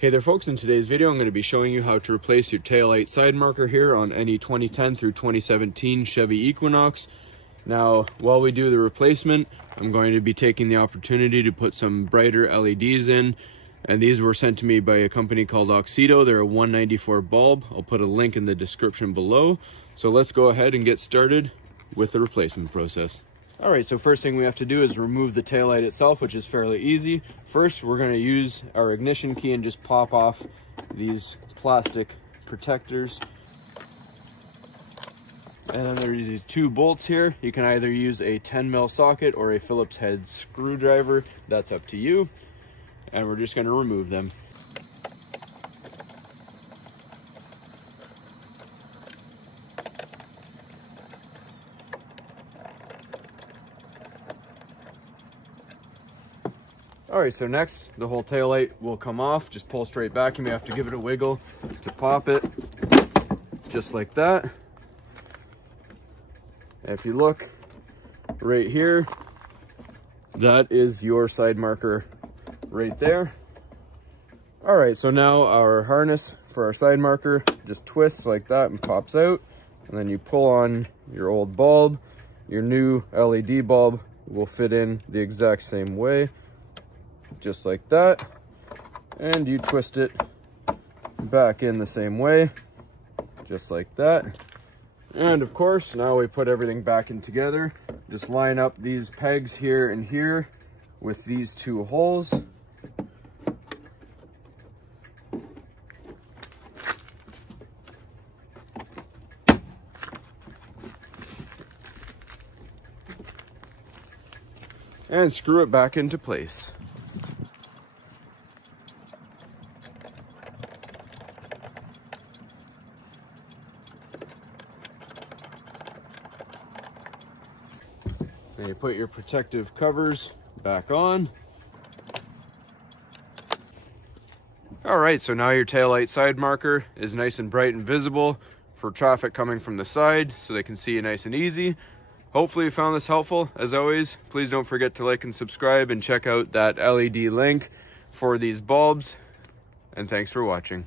Hey there folks, in today's video I'm going to be showing you how to replace your taillight side marker here on any 2010 through 2017 Chevy Equinox. Now, while we do the replacement, I'm going to be taking the opportunity to put some brighter LEDs in, and these were sent to me by a company called Oxedo. They're a 194 bulb. I'll put a link in the description below. So let's go ahead and get started with the replacement process. All right, so first thing we have to do is remove the taillight itself, which is fairly easy. First, we're going to use our ignition key and just pop off these plastic protectors. And then there's these two bolts here. You can either use a 10mm socket or a Phillips head screwdriver. That's up to you. And we're just going to remove them. All right, so next, the whole taillight will come off. Just pull straight back. You may have to give it a wiggle to pop it, just like that. And if you look right here, that is your side marker right there. All right, so now our harness for our side marker just twists like that and pops out. And then you pull on your old bulb. Your new LED bulb will fit in the exact same way, just like that, and you twist it back in the same way, just like that. And of course, now we put everything back in together. Just line up these pegs here and here with these two holes. And screw it back into place. Then you put your protective covers back on. All right, so now your taillight side marker is nice and bright and visible for traffic coming from the side, so they can see you nice and easy. Hopefully you found this helpful. As always, please don't forget to like and subscribe and check out that LED link for these bulbs. And thanks for watching.